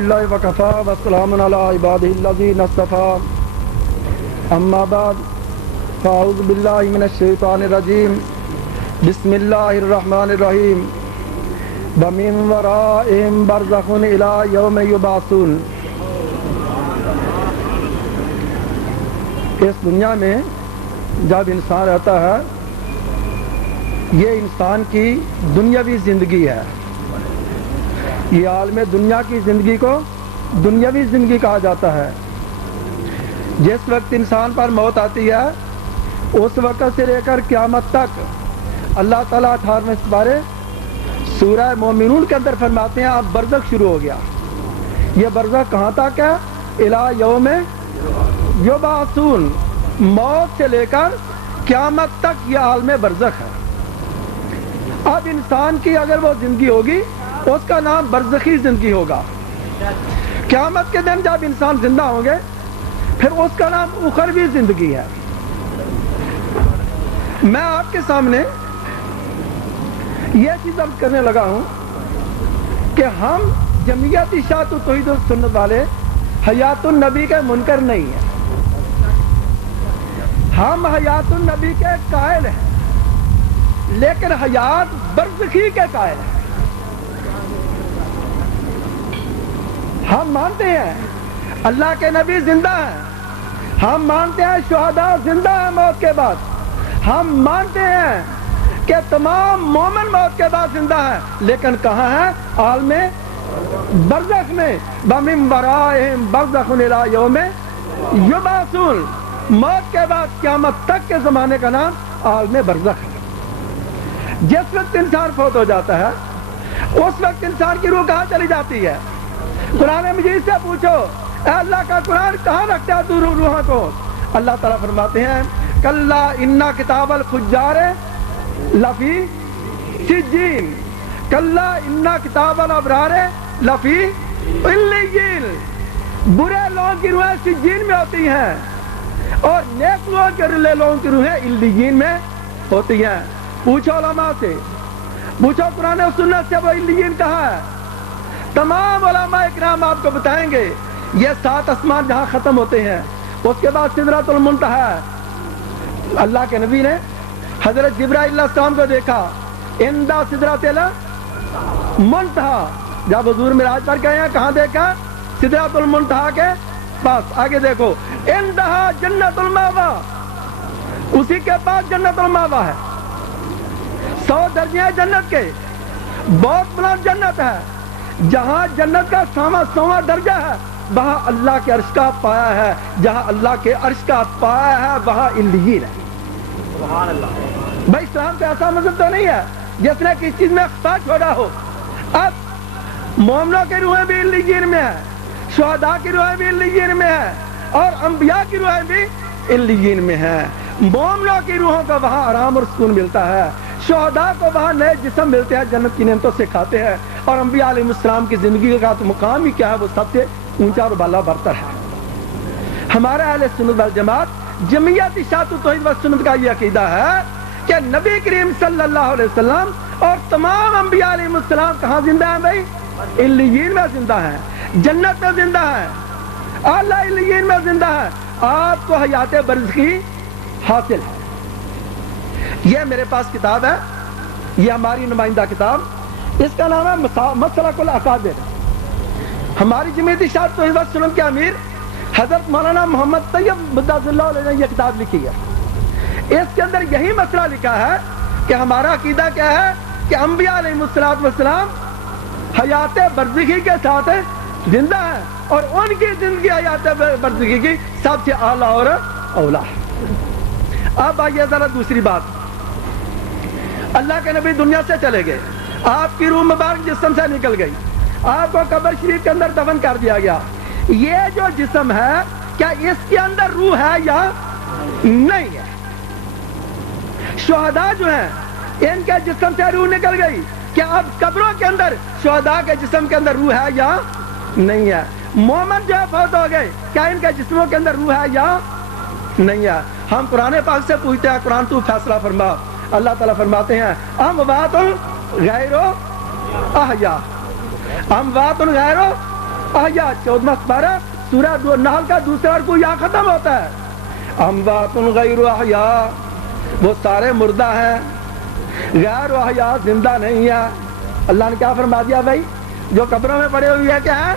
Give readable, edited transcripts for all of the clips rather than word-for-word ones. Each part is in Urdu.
اللہ وکفا وسلام علی عبادہ الذین اصطفى اما بعد فاعوذ باللہ من الشیطان الرجیم بسم اللہ الرحمن الرحیم ومن ورائہم برزخ الی یوم یبعثون۔ اس دنیا میں جب انسان رہتا ہے یہ انسان کی دنیاوی زندگی ہے، یہ عالم دنیا کی زندگی کو دنیاوی زندگی کہا جاتا ہے۔ جس وقت انسان پر موت آتی ہے اس وقت سے لے کر قیامت تک اللہ تعالیٰ 18ویں سپارے سورہ مومنون کے اندر فرماتے ہیں اب برزخ شروع ہو گیا۔ یہ برزخ کہاں تک ہے؟ الی یوم یبعثون، موت سے لے کر قیامت تک یہ عالم برزخ ہے۔ اب انسان کی اگر وہ زندگی ہوگی اس کا نام برزخی زندگی ہوگا۔ قیامت کے دن جب انسان زندہ ہوں گے پھر اس کا نام اخروی زندگی ہے۔ میں آپ کے سامنے یہ چیز عرض کرنے لگا ہوں کہ ہم جمعیت اشاعت توحید و سنت والے حیات النبی کے منکر نہیں ہیں، ہم حیات النبی کے قائل ہیں لیکن حیات برزخی کے قائل ہیں۔ ہم مانتے ہیں اللہ کے نبی زندہ ہیں، ہم مانتے ہیں شہداء زندہ ہیں موت کے بعد، ہم مانتے ہیں کہ تمام مومن موت کے بعد زندہ ہیں، لیکن کہاں ہیں؟ عالم برزخ میں۔ وَمِن وَرَائِهِمْ بَرْزَخٌ إِلَىٰ يَوْمِ يُبْعَثُونَ، موت کے بعد قیامت تک کے زمانے کا نام عالم برزخ ہے۔ جس وقت انسان فوت ہو جاتا ہے اس وقت انسان کی روح کہاں چلی جاتی ہے؟ قرآن مجید سے پوچھو اے اللہ کا قرآن کہاں رکھتا ہے تو روحوں کو؟ اللہ تعالیٰ فرماتے ہیں کلا ان کتاب الفجار لفی سجین، کلا ان کتاب الابرار لفی علیین، برے لوگوں کی روحیں سجین میں ہوتی ہیں اور نیک لوگوں کی روحیں علیین میں ہوتی ہیں۔ پوچھو علماء سے، پوچھو قرآن و سنت سے وہ علیین کہاں ہے؟ تمام علماء اکرام آپ کو بتائیں گے یہ 7 آسمان جہاں ختم ہوتے ہیں اس کے بعد سدرۃ المنتہا ہے۔ اللہ کے نبی نے حضرت جبرائیل علیہ السلام کو دیکھا عند سدرۃ المنتہا، جب حضور معراج پر گئے ہیں کہاں دیکھا؟ سدرۃ المنتہا کے پاس۔ آگے دیکھو عندہا جنت المأویٰ، اسی کے پاس جنت المأویٰ ہے۔ 100 درجے ہیں جنت کے، بہت بلند جنت ہے۔ جہاں جنت کا 100واں درجہ ہے وہاں اللہ کے عرش کا پایا ہے، جہاں اللہ کے عرش کا پایا ہے وہاں علیین ہے۔ سبحان اللہ۔ بھائی اسلام کا ایسا مذہب تو نہیں ہے جس نے کسی چیز میں اخطاء چھوڑا ہو۔ اب مومنوں کی روحیں بھی علیین میں ہے، شہداء کی روحیں بھی علیین میں ہے اور انبیاء کی روحیں بھی علیین میں ہے۔ مومنوں کی روحوں کا وہاں آرام اور سکون ملتا ہے، شہداء کو وہاں نئے جسم ملتے ہیں، جنت کی نعمتوں سے کھاتے ہیں، اور انبیاء علیہ السلام کی زندگی کا تو مقام ہی کیا ہے، وہ سب سے اونچا اور بالا برتر ہے۔ ہمارا اہل سنت والجماعت جمعیت اشاعت توحید و سنت کا یہ عقیدہ ہے کہ نبی کریم صلی اللہ علیہ وسلم اور تمام انبیاء علیہ السلام کہاں زندہ ہیں؟ بھائی علیین میں زندہ ہیں، جنت میں زندہ ہیں، اعلیٰ علیین میں زندہ ہیں۔ آپ کو حیات برزخی حاصل ہے۔ یہ میرے پاس کتاب ہے، یہ ہماری نمائندہ کتاب، اس کا نام ہے مسلک الاکابر۔ ہماری جمعیت اشاعت توحید و سنت کے امیر حضرت مولانا محمد طیب مدعز اللہ علیہ نے یہ کتاب لکھی ہے۔ اس کے اندر یہی مسئلہ لکھا ہے کہ ہمارا عقیدہ کیا ہے کہ انبیاء علیہ السلام حیات برزخی کے ساتھ زندہ ہیں اور ان کی زندگی حیات برزخی کی سب سے اعلیٰ اور اولیٰ ہے۔ اب آئیے ذرا دوسری بات، اللہ کے نبی دنیا سے چلے گئے، آپ کی روح مبارک جسم سے نکل گئی، آپ کو قبر شریف کے اندر دفن کر دیا گیا۔ یہ جو جسم ہے کیا اس کے اندر روح ہے یا نہیں ہے؟ شہداء جو ہیں ان کے جسم سے روح نکل گئی، کیا اب قبروں کے اندر شہداء کے جسم کے اندر روح ہے یا نہیں ہے؟ مومن جو ہے فوت ہو گئے، کیا ان کے جسموں کے اندر روح ہے یا نہیں ہے؟ ہم قرآن پاک سے پوچھتے ہیں قرآن تو فیصلہ فرما۔ اللہ تعالیٰ فرماتے ہیں اموات غیر احیاء، اموات غیر آیات 14 سپارہ سورہ نحل کا دوسرا رکوع یہاں ختم ہوتا ہے. اموات غیر احیاء، وہ سارے مردہ ہیں، غیر احیاء، زندہ نہیں ہے. اللہ نے کیا فرما دیا بھائی؟ جو قبروں میں پڑے ہوئے ہیں کیا ہے؟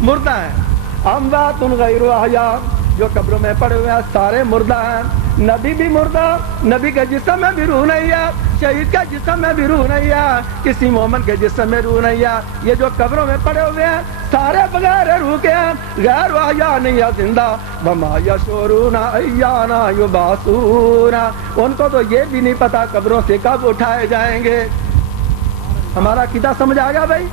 مردہ ہیں. اموات غیر احیاء، جو قبروں میں پڑے ہوئے ہیں سارے مردہ ہیں. نبی بھی مردہ، نبی کے جسم میں بھی روح نہیں ہے، شہید کے جسم میں بھی روح نہیں ہے، کسی مومن کے جسم میں روح نہیں ہے. یہ جو قبروں میں پڑے ہوئے ہیں سارے بغیر روح کے ہیں، غیر احیاء نہیں ہے، زندہ. وما یشعرون ایان یبعثون، ان کو تو یہ بھی نہیں پتا قبروں سے کب اٹھائے جائیں گے. ہمارا عقیدہ سمجھ آ گیا بھائی؟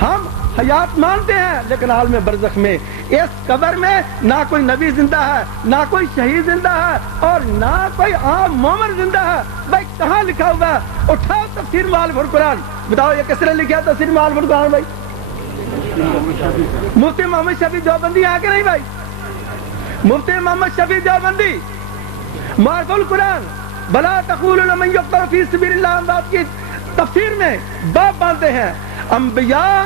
ہم حیات مانتے ہیں لیکن عالم برزخ میں اس قبر میں نہ کوئی نبی زندہ ہے، نہ کوئی شہید زندہ ہے، اور نہ کوئی عام مومن زندہ ہے. بھائی کہاں لکھا ہوا ہے؟ اٹھاؤ تفسیر مؤلف القرآن، بتاؤ یہ کس نے لکھا ہے تفسیر مؤلف القرآن؟ بھائی مفتی محمد شفیع دیوبندی ہے کہ نہیں بھائی؟ مفتی محمد شفیع دیوبندی مؤلف القرآن بلا تقولوا لمن یقتل فی سبیل اللہ اموات کی تفسیر میں باب باندھتے ہیں انبیاء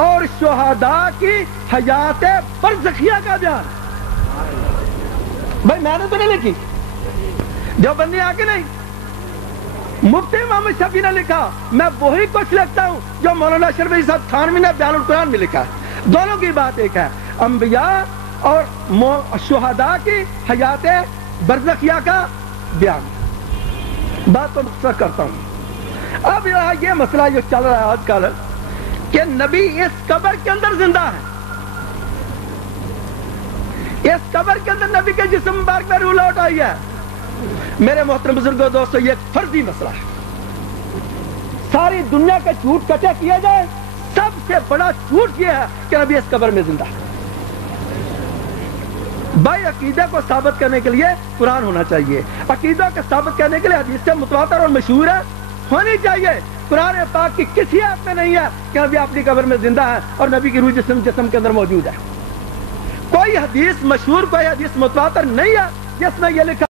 اور شہداء کی حیات برزخیہ کا بیان. بھائی میں نے تو نہیں لکھی، دیوبندی آ کے نہیں، مفتی محمد شفیع نے لکھا. میں وہی کچھ لکھتا ہوں جو مولانا اشرف علی صاحب تھانوی نے بیان القرآن میں لکھا ہے. دونوں کی بات ایک ہے، انبیاء اور شہداء کی حیات برزخیہ کا بیان. بات تو مختصر کرتا ہوں. اب یہ مسئلہ جو چل رہا ہے آج کل کہ نبی اس قبر کے اندر زندہ ہے، اس قبر کے اندر نبی کے جسم مبارک میں روح لوٹ آئی ہے. میرے محترم بزرگوں دوستو، یہ ایک فرضی مسئلہ ہے. ساری دنیا کے جھوٹ کٹے کیے جائے، سب سے بڑا جھوٹ یہ ہے کہ نبی اس قبر میں زندہ ہے. بھائی عقیدے کو ثابت کرنے کے لیے قرآن ہونا چاہیے، عقیدہ کو ثابت کرنے کے لیے حدیث سے متواتر اور مشہور ہے ہونی چاہیے. قرآن پاک کی کسی آیت میں نہیں ہے کہ نبی اپنی قبر میں زندہ ہے اور نبی کی روح جسم کے اندر موجود ہے. کوئی حدیث مشہور، کوئی حدیث متواتر نہیں ہے جس میں یہ لکھا